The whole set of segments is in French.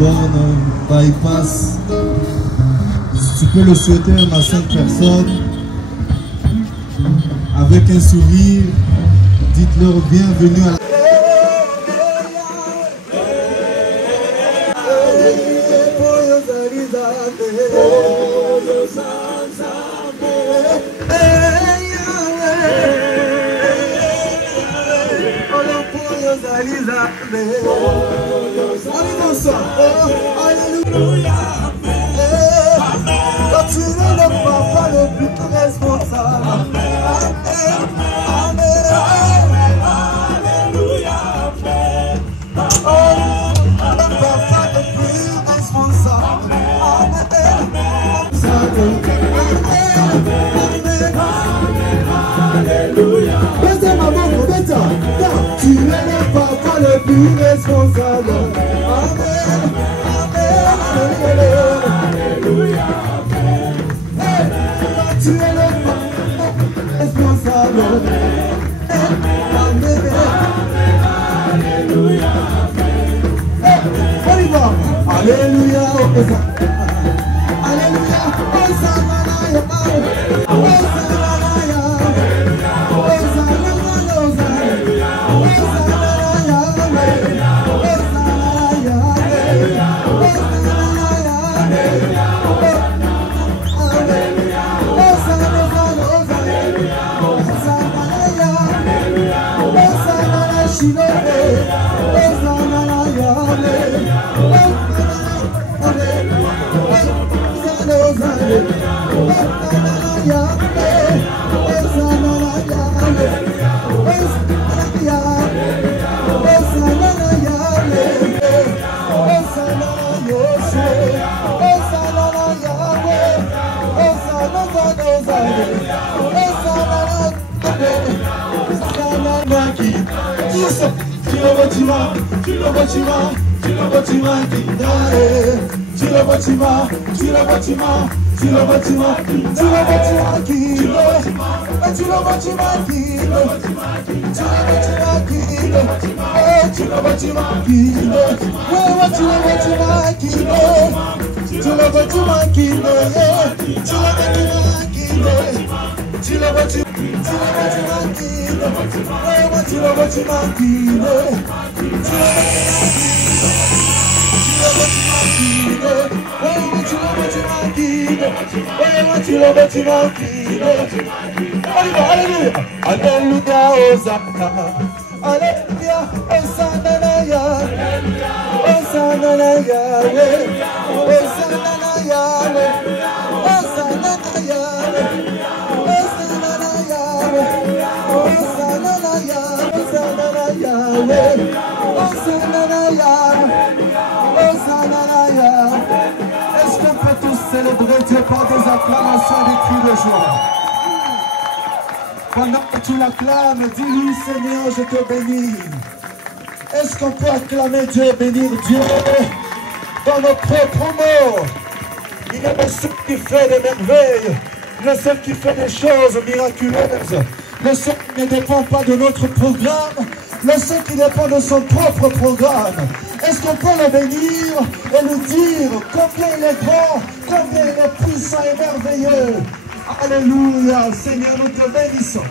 borne, bypass. Tu peux le souhaiter même à 5 personnes. Avec un sourire, dites-leur bienvenue à la... Quand tu es le papa le plus responsable. Amen. Alléluia. Oh, le papa le plus responsable. Alléluia. Baissez ma main, baissez. Tu es le papa le plus responsable. Amen. Alléluia. Tu es le responsable. Alléluia. On y va. Alléluia. Alléluia. Est-ce qu'on peut tous célébrer Dieu par des acclamations, des cris de joie? Pendant que tu l'acclames, dis-lui Seigneur, je te bénis. Est-ce qu'on peut acclamer Dieu, bénir Dieu dans nos propres mots? Il est le seul qui fait des merveilles, le seul qui fait des choses miraculeuses, le seul qui ne dépend pas de notre programme, le seul qui dépend de son propre programme. Est-ce qu'on peut le bénir et lui dire combien il est grand, combien il est puissant et merveilleux? Alléluia, Seigneur, nous te bénissons.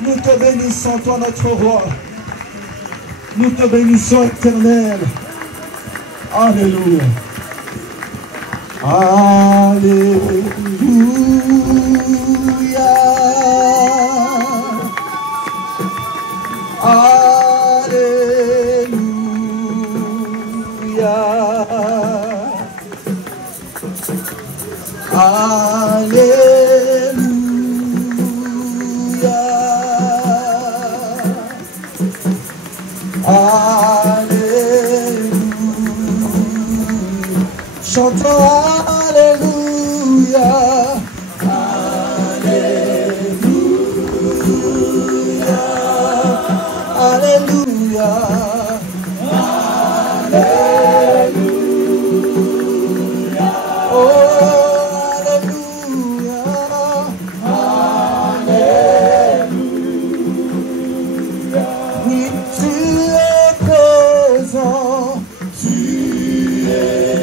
Nous te bénissons, toi notre roi. Nous te bénissons, éternel. Alléluia. Alléluia. Alléluia. Alléluia. Alléluia. Chantons Alléluia. Alléluia. Alléluia. Alléluia. Oh, Alléluia. Alléluia. Oui, tu es présent. Tu es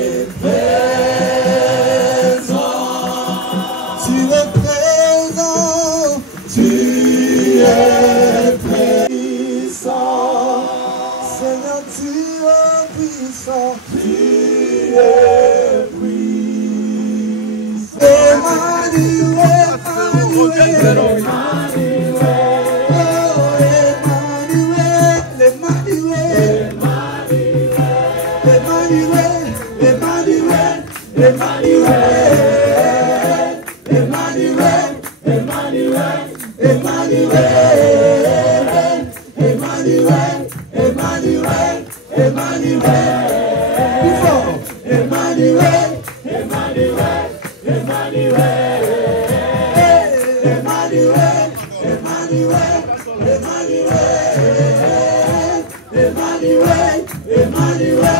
puissant, tu es puissant. Emmanuel, Emmanuel,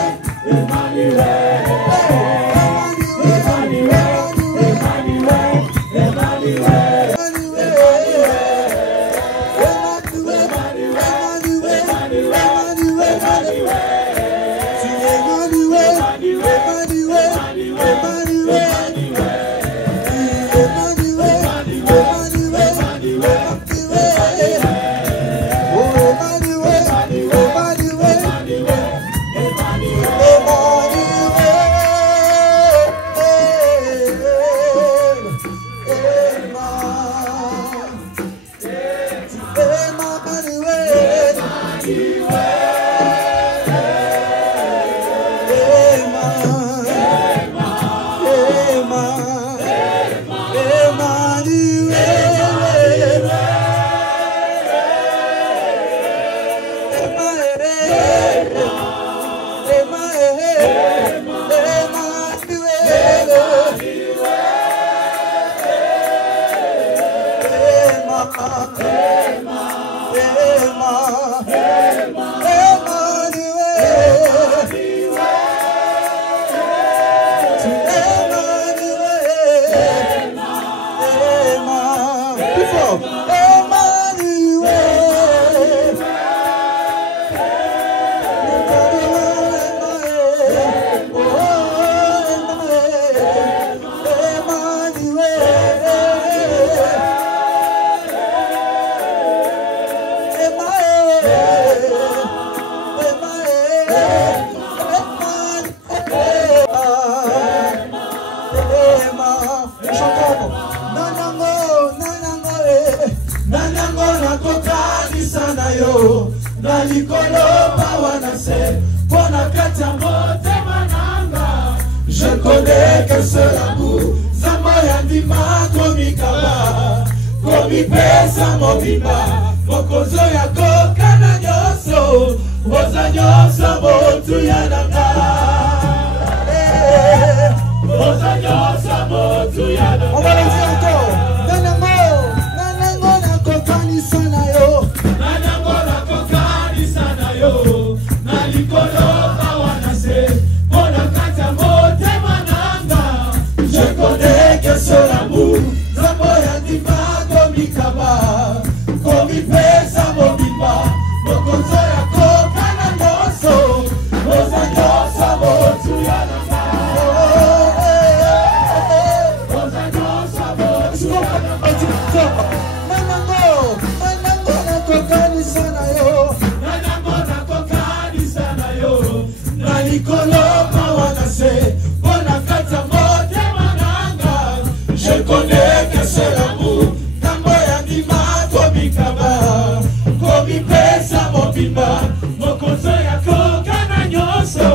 Je connais que ce l'amour, Zamaya Ndima Komikaba, Komipesa Mobiba, Mokozo Yako Kananyoso, Ozanyoso Motu Yanaka, Ozanyoso Motu Yanaka. On va le dire encore. Nanango Nakokani Sanayo, Nanango Nakokani Sanayo, Nalikolo Kawanase. Je connais que ce l'amour, Zamoya Ndima Komikaba, Komipesa Mobiba, Mokozo Yako Kananyoso, Ozanyoso Motu Yanaka, Ozanyoso Motu Yanaka. Nanango Nakokani Sanayo, Nanango Nakokani Sanayo, Nalikolo Kawanase. Je connais que c'est l'amour, Zamboya Ndima Komikaba, Komipesa Mobiba, Mokozo Yako Kananyoso,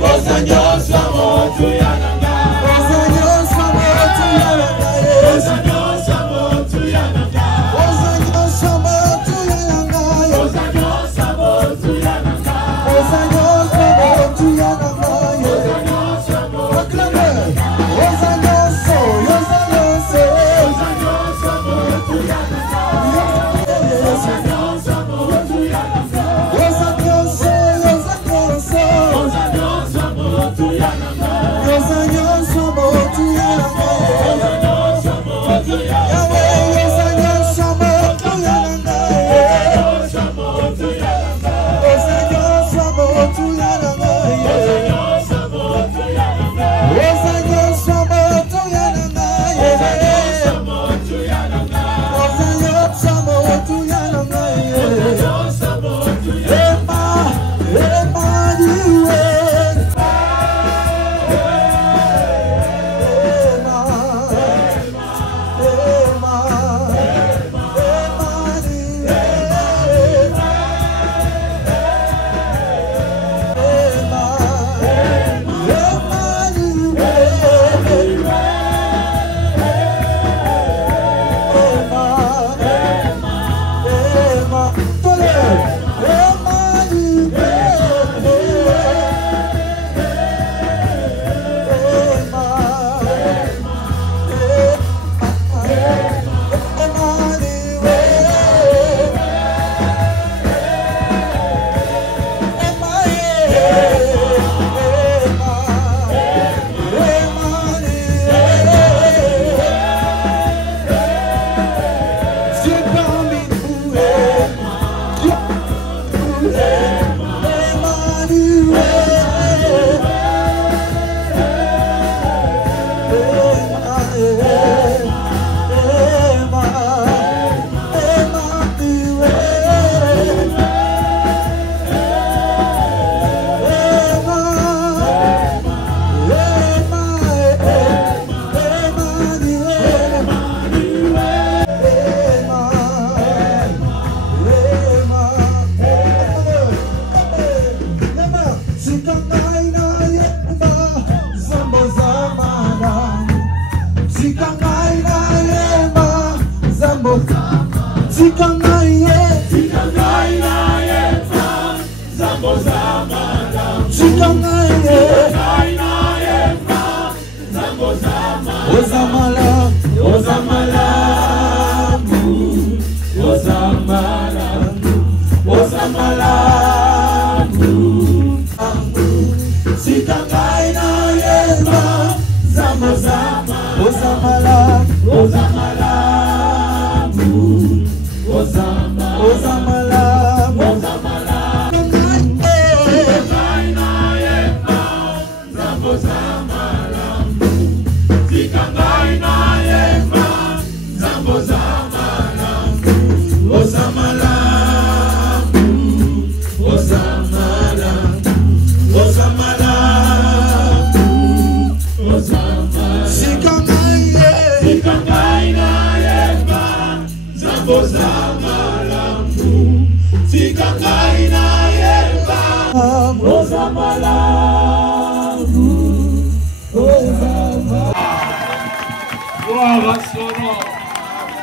Ozanyoso Motu Yanaka, Ozanyoso Motu Yanaka, Ozanyoso Motu Yanaka, Ozanyoso Motu Yanaka, Ozanyoso Motu Yanaka, Ozanyoso Motu Yanaka, Ozanyoso Motu Yanaka.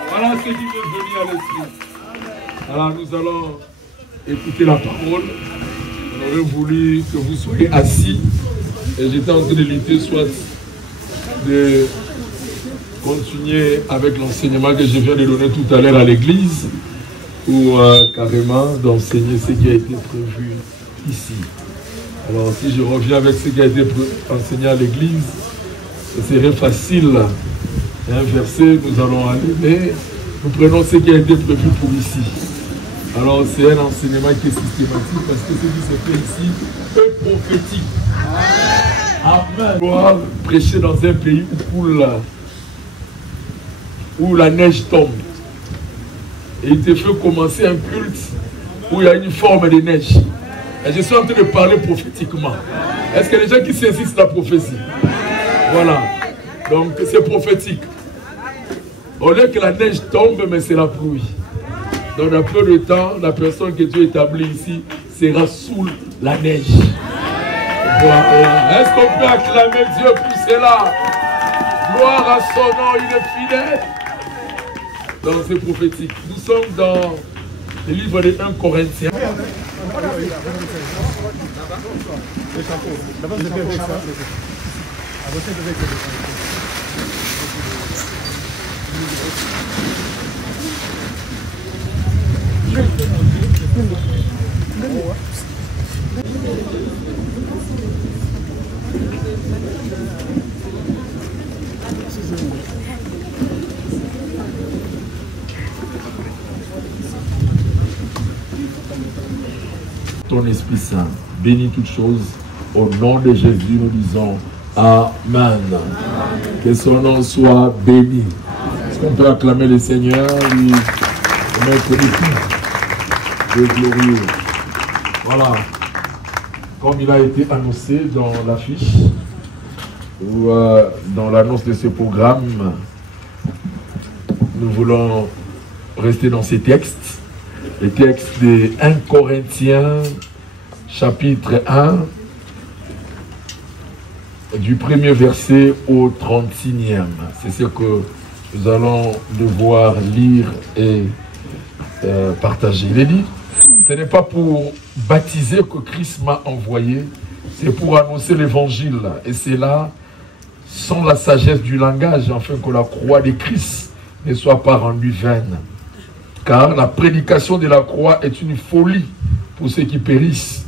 Voilà ce qui m'est venu à l'esprit. Alors nous allons écouter la parole. On aurait voulu que vous soyez assis. Et j'étais en train de lutter soit de continuer avec l'enseignement que je viens de donner tout à l'heure à l'église ou carrément d'enseigner ce qui a été prévu ici. Alors si je reviens avec ce qui a été enseigné à l'église, ce serait facile. Un verset, nous allons aller, mais nous prenons ce qui a été prévu pour ici. Alors c'est un enseignement qui est systématique parce que ce qui se fait ici est prophétique. Amen. On doit prêcher dans un pays où la neige tombe. Et il te fait commencer un culte où il y a une forme de neige. Et je suis en train de parler prophétiquement. Est-ce qu'il y a des gens qui saisissent la prophétie? Voilà. Donc c'est prophétique. Au lieu que la neige tombe, mais c'est la pluie. Donc dans peu de temps, la personne que Dieu établit ici sera sous la neige. Voilà. Est-ce qu'on peut acclamer Dieu pour cela? Gloire à son nom, il est fidèle. Donc c'est prophétique. Nous sommes dans le livre de 1 Corinthiens. Ton Esprit Saint bénit toutes choses. Au nom de Jésus, nous disons Amen. Amen. Que son nom soit béni. Est-ce qu'on peut acclamer le Seigneur, lui mettre le glorieux. Voilà. Comme il a été annoncé dans l'affiche ou dans l'annonce de ce programme, nous voulons rester dans ces textes. Les textes de 1 Corinthiens, chapitre 1, du premier verset au 36e. C'est ce que nous allons devoir lire et partager. Il est dit, ce n'est pas pour baptiser que Christ m'a envoyé, c'est pour annoncer l'évangile. Et c'est là, sans la sagesse du langage, afin que la croix de Christ ne soit pas rendue vaine. Car la prédication de la croix est une folie pour ceux qui périssent.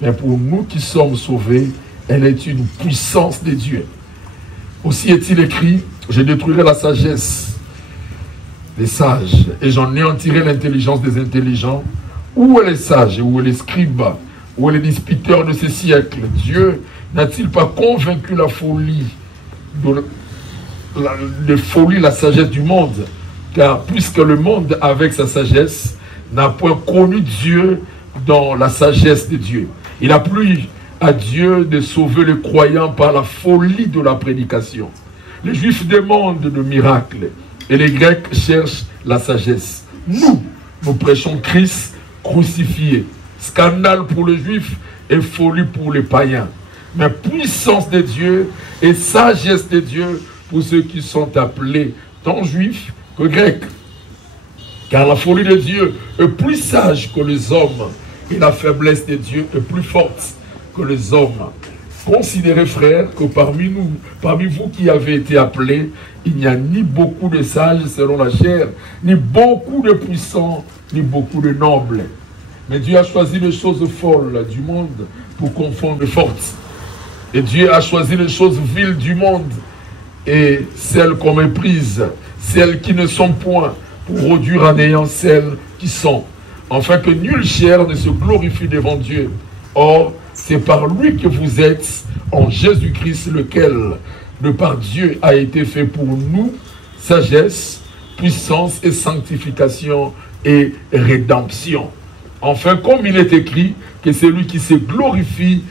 Mais pour nous qui sommes sauvés, elle est une puissance de Dieu. Aussi est-il écrit, je détruirai la sagesse des sages et j'en anéantirai l'intelligence des intelligents. Où est les sages, où est les scribes, où est les disputeurs de ce siècle? Dieu n'a-t-il pas convaincu la folie, la sagesse du monde? Car puisque le monde, avec sa sagesse, n'a point connu Dieu dans la sagesse de Dieu. Il a plu à Dieu de sauver les croyants par la folie de la prédication. Les Juifs demandent de miracles et les Grecs cherchent la sagesse. Nous prêchons Christ crucifié. Scandale pour les Juifs et folie pour les païens. Mais puissance de Dieu et sagesse de Dieu pour ceux qui sont appelés tant Juifs que Grecs. Car la folie de Dieu est plus sage que les hommes Et la faiblesse de Dieu est plus forte que les hommes. Considérez, frères, que parmi vous qui avez été appelés, il n'y a ni beaucoup de sages selon la chair, ni beaucoup de puissants, ni beaucoup de nobles. Mais Dieu a choisi les choses folles du monde pour confondre les fortes. Et Dieu a choisi les choses viles du monde et celles qu'on méprise, celles qui ne sont point, pour réduire en ayant celles qui sont, afin que nulle chair ne se glorifie devant Dieu. Or, c'est par lui que vous êtes en Jésus-Christ, lequel, de par Dieu, a été fait pour nous, sagesse, puissance et sanctification et rédemption. Enfin, comme il est écrit, que celui qui se glorifie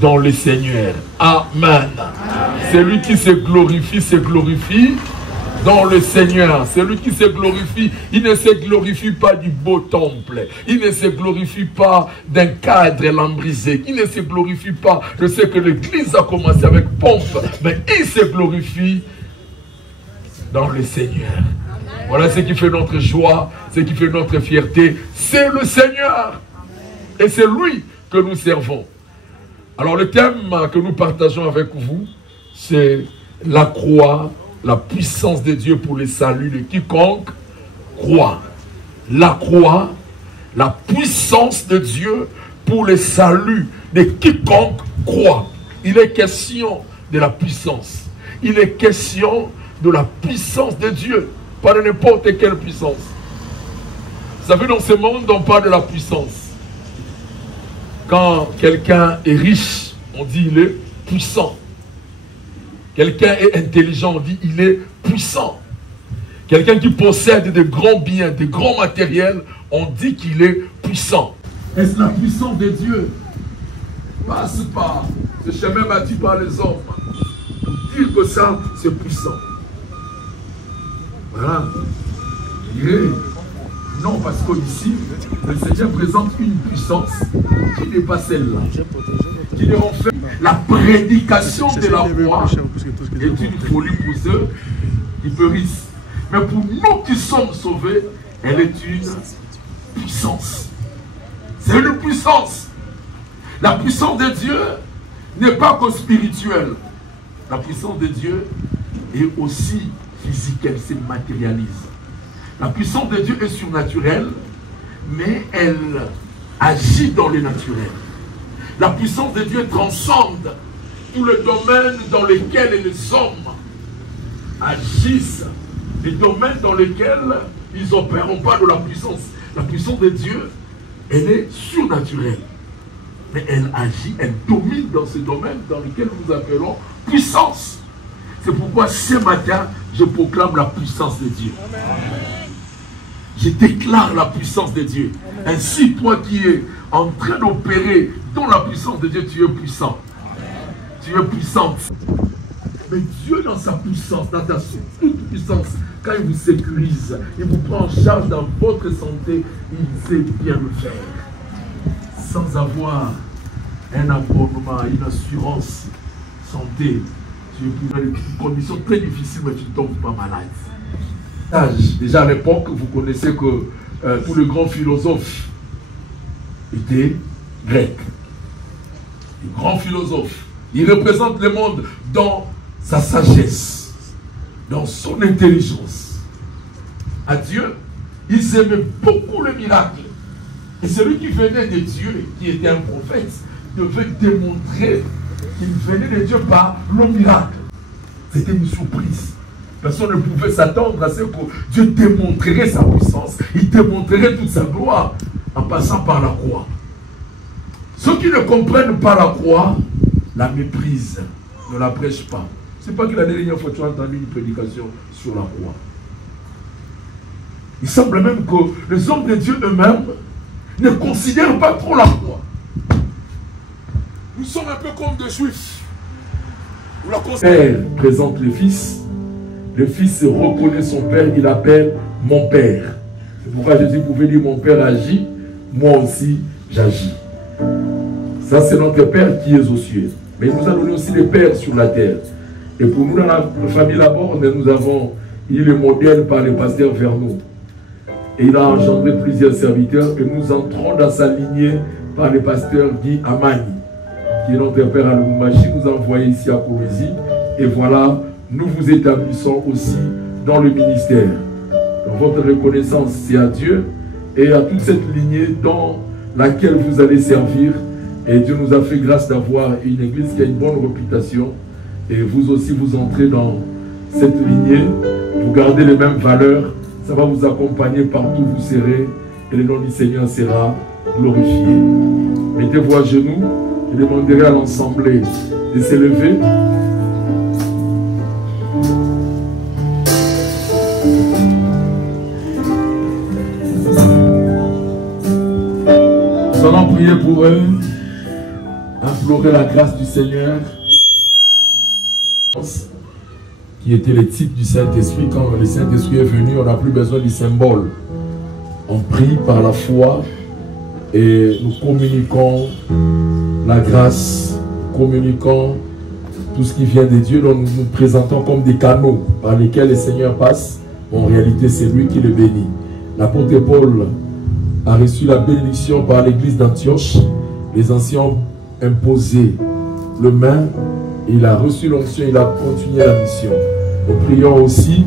dans le Seigneur. Amen. Celui qui se glorifie dans le Seigneur. Celui qui se glorifie, il ne se glorifie pas du beau temple. Il ne se glorifie pas d'un cadre lambrisé. Il ne se glorifie pas. Je sais que l'église a commencé avec pompe, mais il se glorifie dans le Seigneur. Voilà ce qui fait notre joie, ce qui fait notre fierté. C'est le Seigneur. Et c'est lui que nous servons. Alors le thème que nous partageons avec vous, c'est la croix, la puissance de Dieu pour le salut de quiconque croit. La croix, la puissance de Dieu pour le salut de quiconque croit. Il est question de la puissance. Il est question de la puissance de Dieu. Pas de n'importe quelle puissance. Vous savez, dans ce monde, on parle de la puissance. Quand quelqu'un est riche, on dit il est puissant. Quelqu'un est intelligent, on dit il est puissant. Quelqu'un qui possède de grands biens, de grands matériels, on dit qu'il est puissant. Est-ce la puissance de Dieu? Passe par ce chemin bâti par les hommes. Pour dire que ça, c'est puissant. Voilà. Je dirais, non, parce qu'ici, le Seigneur présente une puissance qui n'est pas celle-là. Qui n'est en fait la prédication de la croix est une folie pour ceux qui périssent. Mais pour nous qui sommes sauvés, elle est une puissance. C'est une puissance. La puissance de Dieu n'est pas que spirituelle. La puissance de Dieu est aussi physique, elle se matérialise. La puissance de Dieu est surnaturelle, mais elle agit dans le naturel. La puissance de Dieu transcende tous les domaines dans lesquels les hommes agissent, les domaines dans lesquels ils n'opèrent pas de la puissance. La puissance de Dieu, elle est surnaturelle, mais elle agit, elle domine dans ce domaine dans lequel nous appelons puissance. C'est pourquoi ce matin, je proclame la puissance de Dieu. Amen. Je déclare la puissance de Dieu. Ainsi, toi qui es en train d'opérer dans la puissance de Dieu, tu es puissant. Tu es puissante. Mais Dieu, dans sa puissance, dans ta toute puissance, quand il vous sécurise, il vous prend en charge dans votre santé, il sait bien le faire. Sans avoir un abonnement, une assurance santé, tu es dans des conditions très difficiles, mais tu ne tombes pas malade. Déjà à l'époque, vous connaissez que tous les grands philosophes étaient grecs. Les grands philosophes. Ils représentent le monde dans sa sagesse, dans son intelligence. À Dieu, ils aimaient beaucoup le miracle. Et celui qui venait de Dieu, qui était un prophète, devait démontrer qu'il venait de Dieu par le miracle. C'était une surprise. Personne ne pouvait s'attendre à ce que Dieu démontrerait sa puissance, il démontrerait toute sa gloire en passant par la croix. Ceux qui ne comprennent pas la croix, la méprisent, ne la prêchent pas. C'est pas que la dernière fois tu as entendu une prédication sur la croix. Il semble même que les hommes de Dieu eux-mêmes ne considèrent pas trop la croix. Nous sommes un peu comme des juifs. Le Père présente le Fils. Le Fils reconnaît son Père, il l'appelle mon Père. C'est pourquoi Jésus pouvait dire mon Père agit, moi aussi j'agis. Ça c'est notre Père qui est aux cieux. Mais il nous a donné aussi des pères sur la terre. Et pour nous dans la famille Laborde, nous avons eu le modèle par le pasteur Vernon. Et il a engendré plusieurs serviteurs et nous entrons dans sa lignée par le pasteur Guy Amani, qui est notre père à Lubumbashi, nous a envoyé ici à Kolwezi. Et voilà, nous vous établissons aussi dans le ministère. Donc, votre reconnaissance, c'est à Dieu et à toute cette lignée dans laquelle vous allez servir. Et Dieu nous a fait grâce d'avoir une église qui a une bonne réputation. Et vous aussi, vous entrez dans cette lignée, vous gardez les mêmes valeurs. Ça va vous accompagner partout où vous serez. Et le nom du Seigneur sera glorifié. Mettez-vous à genoux. Je demanderai à l'ensemble de s'élever. Nous allons prier pour eux, implorer la grâce du Seigneur, qui était le type du Saint-Esprit. Quand le Saint-Esprit est venu, on n'a plus besoin du symbole. On prie par la foi et nous communiquons la grâce, communiquons tout ce qui vient de Dieu, dont nous nous présentons comme des canaux par lesquels le Seigneur passe. En réalité, c'est lui qui le bénit. L'apôtre Paul a reçu la bénédiction par l'église d'Antioche. Les anciens ont imposé le main, il a reçu l'onction, il a continué la mission. Nous prions aussi,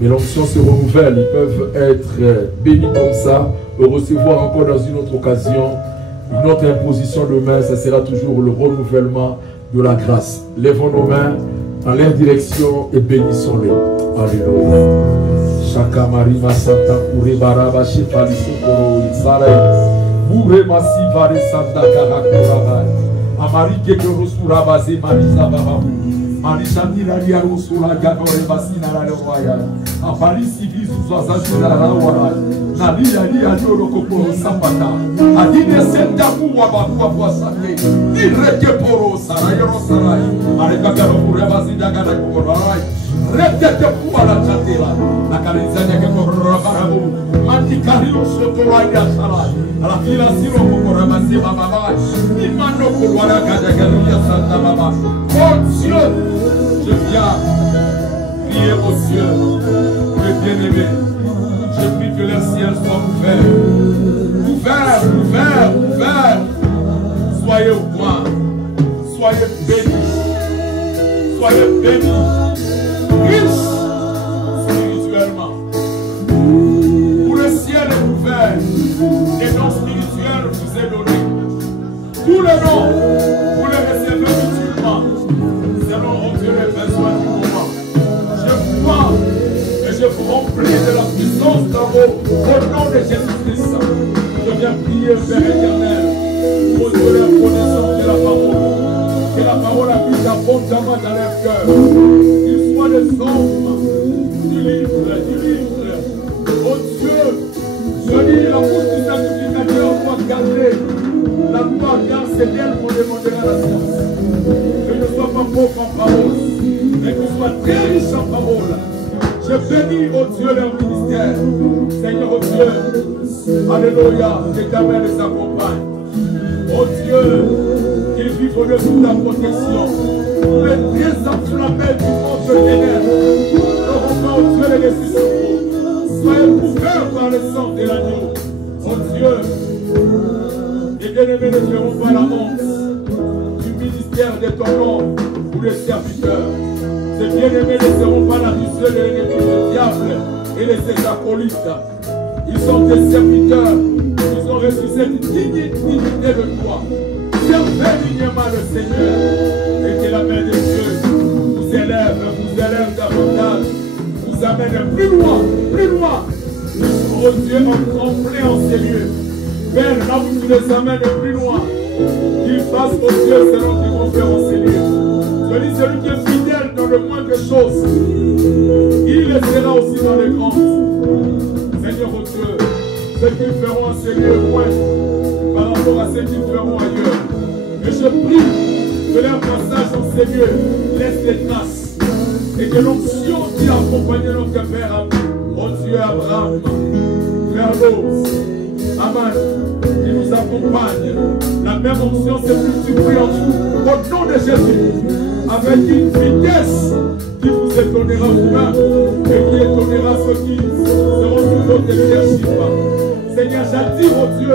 mais l'onction se renouvelle, ils peuvent être bénis comme ça, le recevoir encore dans une autre occasion. Une autre imposition de main, ça sera toujours le renouvellement de la grâce. Lèvons nos mains en leur direction et bénissons-les. Alléluia. Chaka Marima Santa Kure Baraba Shefali Sokoro Isarai Mure Masiva de Santa Karakura Amari Kekoro Surabaze Marisa Bababu Marisa Niraria Rosura Gabore Basina La Roya Apari Sivi Suzaza Jura Wara Nalia Lia Joro Koporo Sapata Adine Senta Kuwa Bakua Wasake Ireke Poro Sarayoro Sarai Areka Karo Basina Karakura Retete pour la chatela, la calizania que corrobarabu, Manticario Sotoraia Sarai, à la fila Siro Corabasi Baba, Imano Kouara Kadagaria Santa Baba. Oh Dieu, je viens prier au cieux, le bien-aimé. Je prie que le ciel soit ouvert. Ouvert, ouvert, ouvert. Soyez au point, soyez bénis, soyez bénis. Riche spirituellement. Où le ciel est ouvert, les dons spirituels vous est donné. Tout le nom, vous les recevez mutuellement, selon Dieu les besoins du moment. Je vous parle et je vous remplis de la puissance d'en haut, au nom de Jésus-Christ. Je viens prier, Père éternel, pour Dieu la connaissance de la parole, que la parole habite abondamment dans leur cœur. Les hommes du livre, oh Dieu, je dis la bouche du sacrificateur doit garder la gloire, car c'est d'elle qu'on demandera la science. Que je ne sois pas pauvre en parole, mais que je sois très riche en parole. Je bénis, oh Dieu, leur ministère. Seigneur, oh Dieu, alléluia, que ta main les accompagne. Oh Dieu, qu'ils vivent au-dessus de ta protection. Les désenflammés du monde de ténèbres n'auront pas, oh Dieu, les ressuscités. Soyez couverts par le sang de l'agneau. Oh Dieu, les bien-aimés ne feront pas la honte du ministère de ton nom ou des serviteurs. Ces bien-aimés ne seront pas la ruse de l'ennemi du diable et de ses acolytes. Ils sont des serviteurs. Ils ont reçu cette dignité de toi. Servez dignement le Seigneur. Et que la main de Dieu vous élève davantage, vous amène plus loin, oh Dieu, en en ces lieux. Père, là où tu les amènes plus loin, qu'ils fassent, oh Dieu, selon qu'ils vont faire en ces lieux. Je dis, celui qui est fidèle dans le moindre chose, il le sera aussi dans les grandes. Seigneur, oh Dieu, ce qu'ils feront en ces lieux moins par rapport à ce qu'ils feront ailleurs. Et je prie que leur passage dans ces lieux laisse des traces et que l'onction qui a accompagné notre Père, oh Dieu Abraham, Frère Lot, Aman, qui nous accompagne, la même onction se multiplie en nous, au nom de Jésus, avec une vitesse qui vous étonnera vous-même et qui étonnera ceux qui seront faut te leadership. Seigneur, j'attire au Dieu,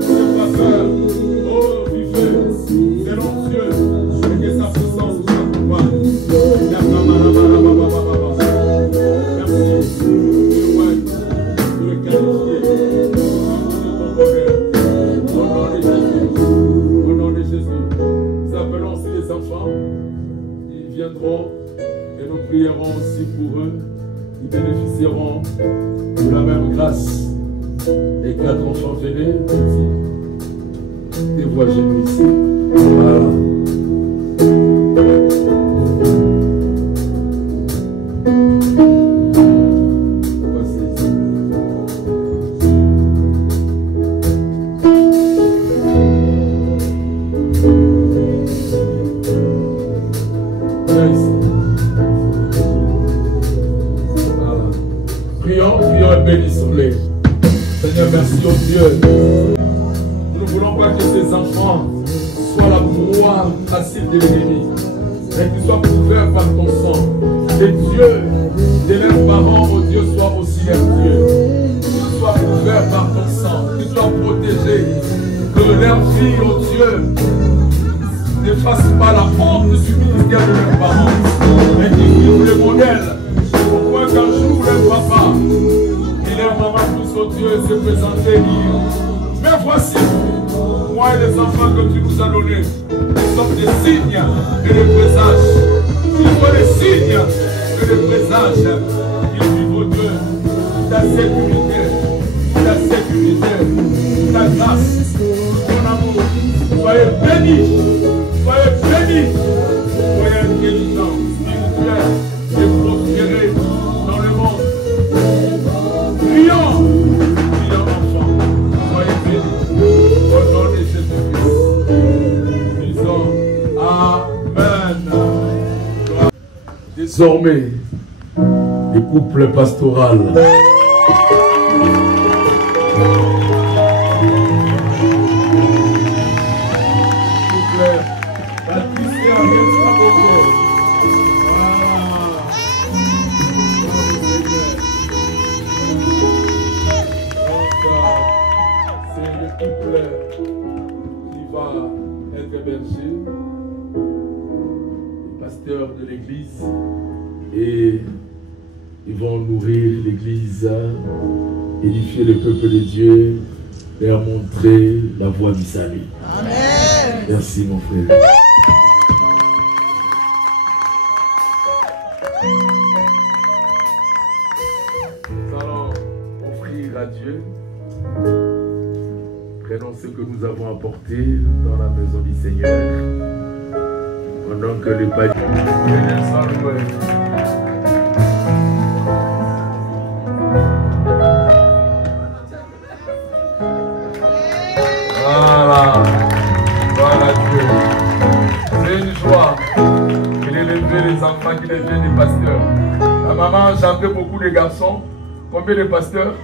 n'aie pas peur. Oh, vivez, selon Dieu, et que sa puissance soit pour moi. Merci, de le qualifier. Au nom de Jésus, nous appelons aussi les enfants. Ils viendront et nous prierons aussi pour eux. Ils bénéficieront de la même grâce. Les 4 enfants venez, des voix genoux ici. Voilà. Prions et bénissons-les. Seigneur, merci au Dieu. Nous ne voulons pas que ces enfants soient la proie facile de l'ennemi, mais qu'ils soient couverts par ton sang. Que Dieu, de leurs parents, oh Dieu, soit aussi leur Dieu. Qu'ils soient couverts par ton sang, qu'ils soient protégés. Que leur vie, oh Dieu, ne fasse pas la honte du ministère de leurs parents, mais qu'ils vivent le modèle. Au point qu'un jour, leur papa et leur maman poussent au Dieu et se présenter et dire: mais voici, moi et les enfants que tu nous as donnés, nous sommes des signes et des présages. Ils sont des signes et des présages. Ils vivent au Dieu, ta sécurité, ta grâce, ton amour. Soyez bénis, soyez intelligents, spirituels et prospérés dans le monde. Prions, enfants, soyez bénis au nom de Jésus-Christ. Disons Amen. Désormais, les couples pastoraux. De l'église, et ils vont nourrir l'église, édifier le peuple de Dieu, leur montrer la voie du salut. Amen. Merci mon frère. Nous allons offrir à Dieu. Prenons ce que nous avons apporté dans la maison du Seigneur. Pendant que les paniers voilà, voilà Dieu. C'est une joie qu'il ait élevé les enfants, qu'il ait élevé des pasteurs. La maman chantait beaucoup de garçons. Combien de pasteurs?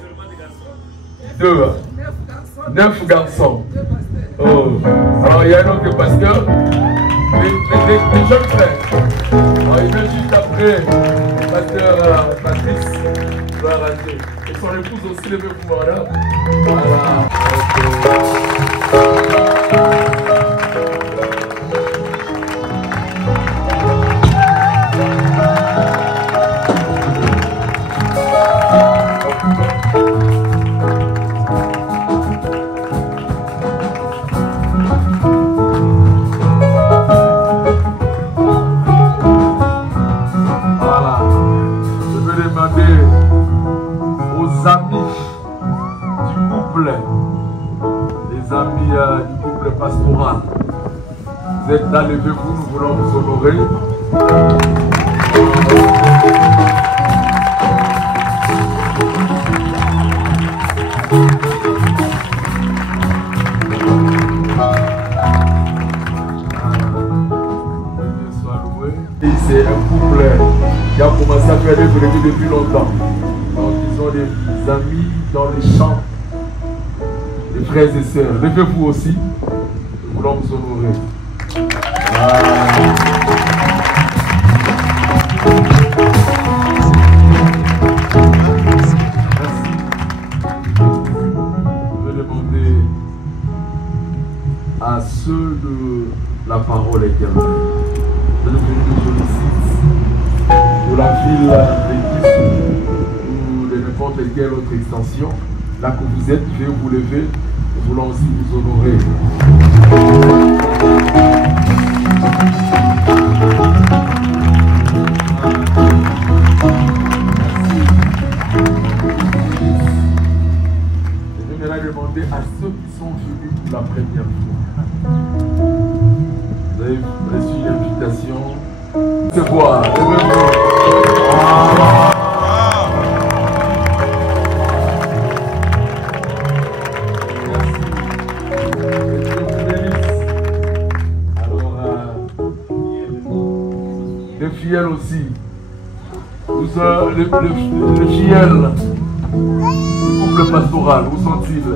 Seulement des garçons. 2. 9 garçons. Oh. Alors il y a un autre pasteur. Les jeunes frères. Alors, il vient juste après, pasteur Patrice, gloire à Dieu. Et son épouse aussi, le pouvoir là. Voilà. Les amis du couple pastoral, vous êtes là, levez-vous, nous voulons vous honorer. C'est un couple qui a commencé à faire des brebis depuis longtemps. Donc ils ont des amis dans les champs. Les frères et sœurs, levez-vous aussi, nous voulons vous honorer. à ceux de la parole éternelle. Je le cite de la ville de Kissou ou de n'importe quelle autre extension. Là que vous êtes, je vais vous lever. Nous voulons aussi vous honorer. Je vais demander à ceux qui sont venus pour la première fois. Vous avez reçu l'invitation. C'est quoi? Le fiel aussi. Le fiel du couple pastoral, où sont-ils?